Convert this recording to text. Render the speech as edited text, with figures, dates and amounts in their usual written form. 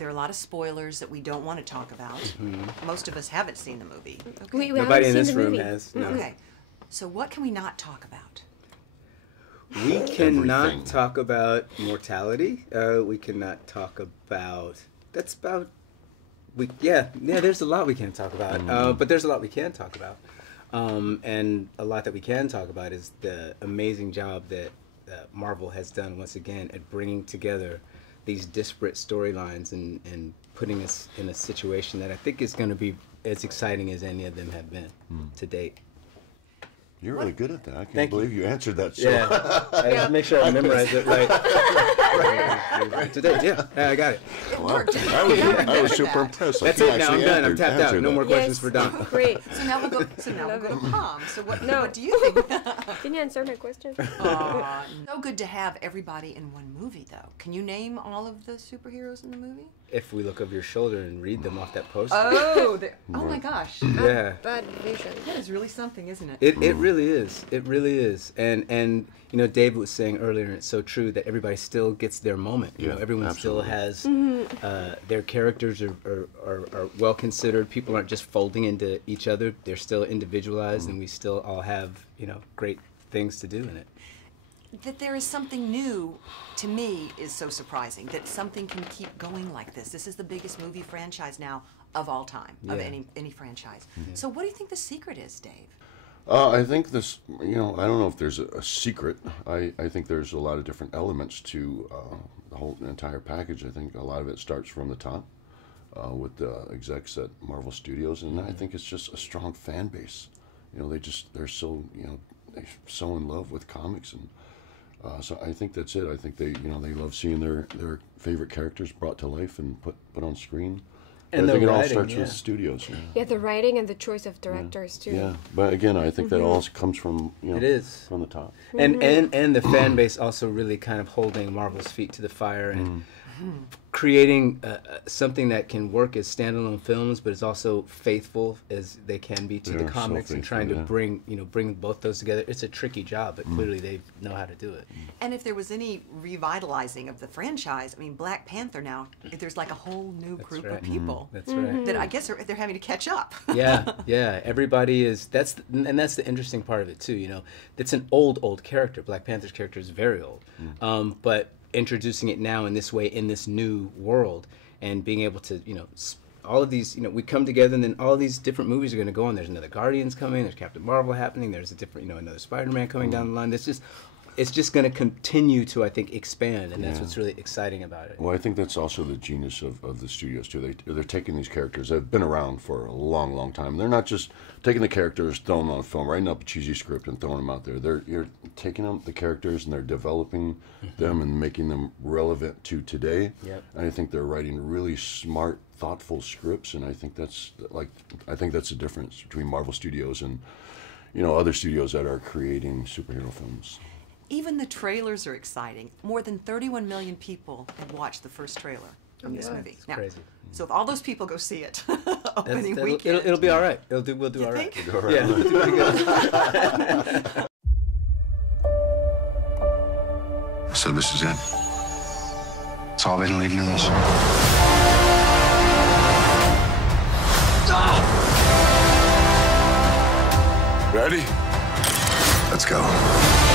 there are a lot of spoilers that we don't want to talk about. Most of us haven't seen the movie. Okay. We Nobody in haven't this seen the room movie. has. No. Okay. So what can we not talk about? We cannot Everything. talk about mortality. We cannot talk about. That's about. Yeah. There's a lot we can't talk about, but there's a lot we can talk about, and a lot that we can talk about is the amazing job that Marvel has done once again at bringing together these disparate storylines and putting us in a situation that I think is going to be as exciting as any of them have been to date. You're really good at that. I can't Thank believe you answered that so Yeah, I have to make sure I memorize it right. Today, I got it. Wow. I was super impressed. That's it. Now I'm done. I'm tapped out. No more questions for Don. Great. So now we'll go. We'll go to Palm. So what do you think? Can you answer my question? So good to have everybody in one movie, though. Can you name all of the superheroes in the movie? If we look over your shoulder and read them off that poster. Oh, oh my gosh. Yeah. Bad vision. That is really something, isn't it? It really is. It really is. And you know, David was saying earlier, and it's so true, that everybody still gets their moment. You know, everyone absolutely. still has their characters are well considered. People aren't just folding into each other. They're still individualized, and we still all have, you know, great things to do in it. That there is something new, to me, is so surprising. That something can keep going like this. This is the biggest movie franchise now of all time, of any franchise. So what do you think the secret is, Dave? I think this, you know, I don't know if there's a secret. I think there's a lot of different elements to the whole entire package. I think a lot of it starts from the top with the execs at Marvel Studios, and I think it's just a strong fan base. You know, they're so, you know, they're so in love with comics, and so I think that's it. I think they love seeing their favorite characters brought to life and put on screen. And I think it all writing, starts with studios. Yeah, the writing and the choice of directors too. Yeah, but again, I think that all comes from It is. from the top. And the fan base also really kind of holding Marvel's feet to the fire and creating something that can work as standalone films, but is also faithful as they can be to They the are so comics, and trying to faithful, bring both those together. It's a tricky job, but clearly they know how to do it. And if there was any revitalizing of the franchise, I mean, Black Panther now, there's like a whole new group of people That's right. that I guess they're having to catch up. Yeah. Everybody is. That's the interesting part of it too. You know, it's an old character. Black Panther's character is very old, but introducing it now in this way, in this new world, and being able to, you know, all of these, you know, we come together, and then all these different movies are going to go on. There's another Guardians coming. There's Captain Marvel happening. There's a different, you know, another Spider-Man coming down the line. It's just going to continue to, I think, expand, and that's what's really exciting about it. Well, I think that's also the genius of the studios too. They're taking these characters that have been around for a long, long time. They're not just taking the characters, throwing them on a film, writing up a cheesy script, and throwing them out there. You're taking the characters and they're developing them and making them relevant to today. Yep. And I think they're writing really smart, thoughtful scripts, and I think that's the difference between Marvel Studios and, you know, other studios that are creating superhero films. Even the trailers are exciting. More than 31 million people have watched the first trailer of this movie. It's crazy. So if all those people go see it, opening weekend. It'll be all right. We'll do all right. think? Yeah, we'll do pretty good. So this is it. It's all been leading to this. Ready? Let's go.